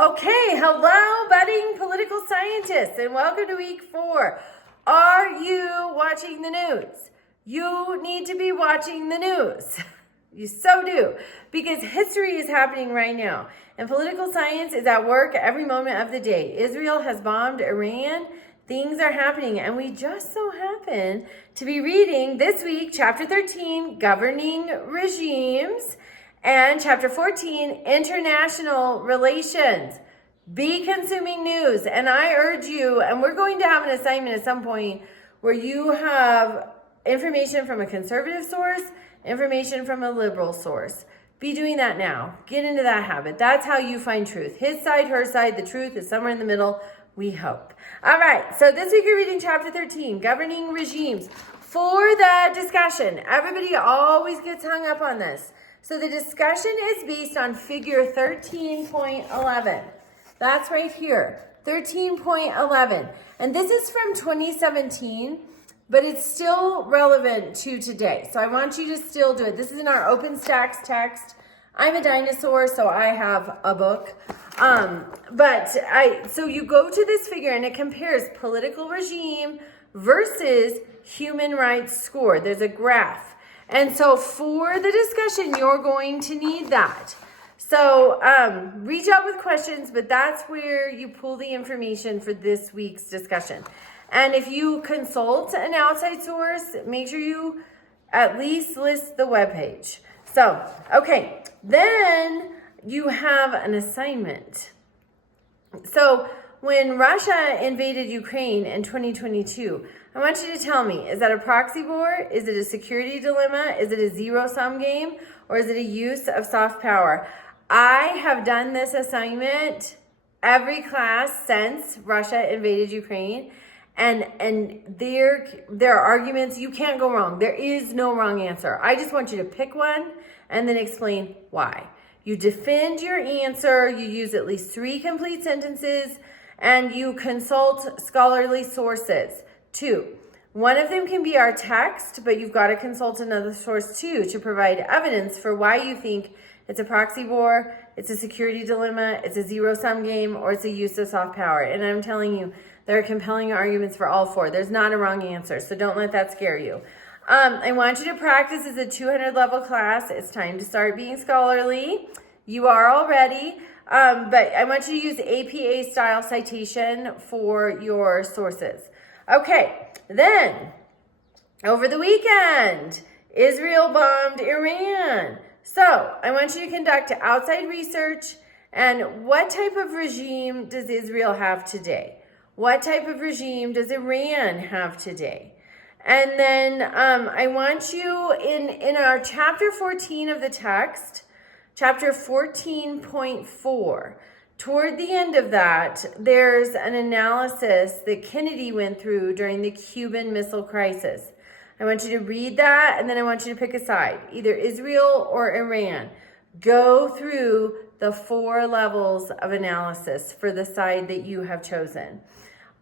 Okay, hello, budding political scientists, and welcome to week 4. Are you watching the news? You need to be watching the news. You so do, because history is happening right now, and political science is at work every moment of the day. Israel has bombed Iran. Things are happening, and we just so happen to be reading this week, chapter 13, Governing Regimes, and chapter 14, International Relations. Be consuming news. And I urge you, and we're going to have an assignment at some point where you have information from a conservative source, information from a liberal source. Be doing that now. Get into that habit. That's how you find truth. His side, her side, the truth is somewhere in the middle, we hope. All right, so this week you're reading chapter 13, Governing Regimes. For the discussion, everybody always gets hung up on this. So the discussion is based on figure 13.11. That's right here, 13.11. And this is from 2017, but it's still relevant to today. So I want you to still do it. This is in our OpenStax text. I'm a dinosaur, so I have a book. So you go to this figure and it compares political regime versus human rights score. There's a graph. And so for the discussion, you're going to need that. So reach out with questions, but that's where you pull the information for this week's discussion. And if you consult an outside source, make sure you at least list the webpage. So, okay, then you have an assignment. So when Russia invaded Ukraine in 2022, I want you to tell me, is that a proxy war? Is it a security dilemma? Is it a zero-sum game? Or is it a use of soft power? I have done this assignment every class since Russia invaded Ukraine. And there are arguments. You can't go wrong. There is no wrong answer. I just want you to pick one and then explain why. You defend your answer. You use at least 3 complete sentences. And you consult scholarly sources. 2, one of them can be our text, but you've got to consult another source too to provide evidence for why you think it's a proxy war, it's a security dilemma, it's a zero-sum game, or it's a use of soft power. And I'm telling you, there are compelling arguments for all 4. There's not a wrong answer, so don't let that scare you. I want you to practice as a 200 level class. It's time to start being scholarly. You are already. But I want you to use APA style citation for your sources. Okay, then over the weekend, Israel bombed Iran. So I want you to conduct outside research. And what type of regime does Israel have today? What type of regime does Iran have today? And then I want you in our chapter 14 of the text, chapter 14.4, toward the end of that, there's an analysis that Kennedy went through during the Cuban Missile Crisis. I want you to read that, and then I want you to pick a side, either Israel or Iran. Go through the 4 levels of analysis for the side that you have chosen.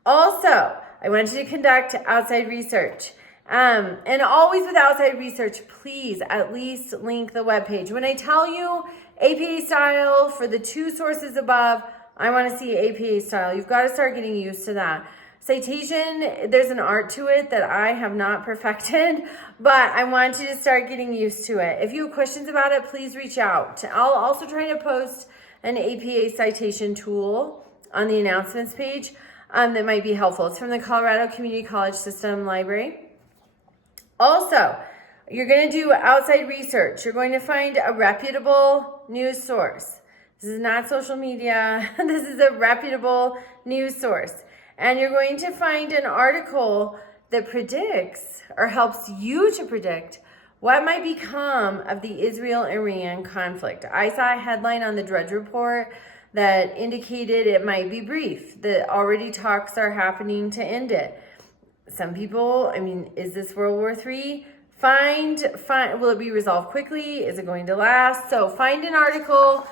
Also, I want you to conduct outside research. And always with outside research, please at least link the webpage. When I tell you APA style for the 2 sources above, I want to see APA style. You've got to start getting used to that. Citation, there's an art to it that I have not perfected, but I want you to start getting used to it. If you have questions about it, please reach out. I'll also try to post an APA citation tool on the announcements page that might be helpful. It's from the Colorado Community College System Library. Also, you're going to do outside research. You're going to find a reputable news source. This is not social media. This is a reputable news source. And you're going to find an article that predicts or helps you to predict what might become of the Israel-Iran conflict. I saw a headline on the Drudge Report that indicated it might be brief, that already talks are happening to end it. Some people, is this World War III? Will it be resolved quickly? Is it going to last? So find an article,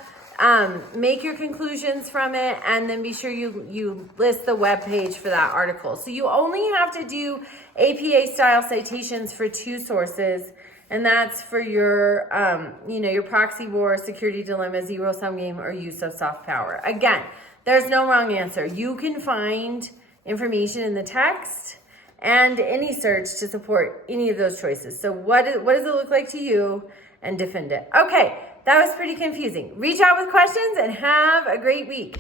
make your conclusions from it, and then be sure you list the webpage for that article. So you only have to do APA style citations for 2 sources, And that's for your, your proxy war, security dilemma, zero-sum game, or use of soft power. Again, there's no wrong answer. You can find information in the text and any search to support any of those choices. So what does it look like to you, and defend it. Okay, that was pretty confusing. Reach out with questions and have a great week.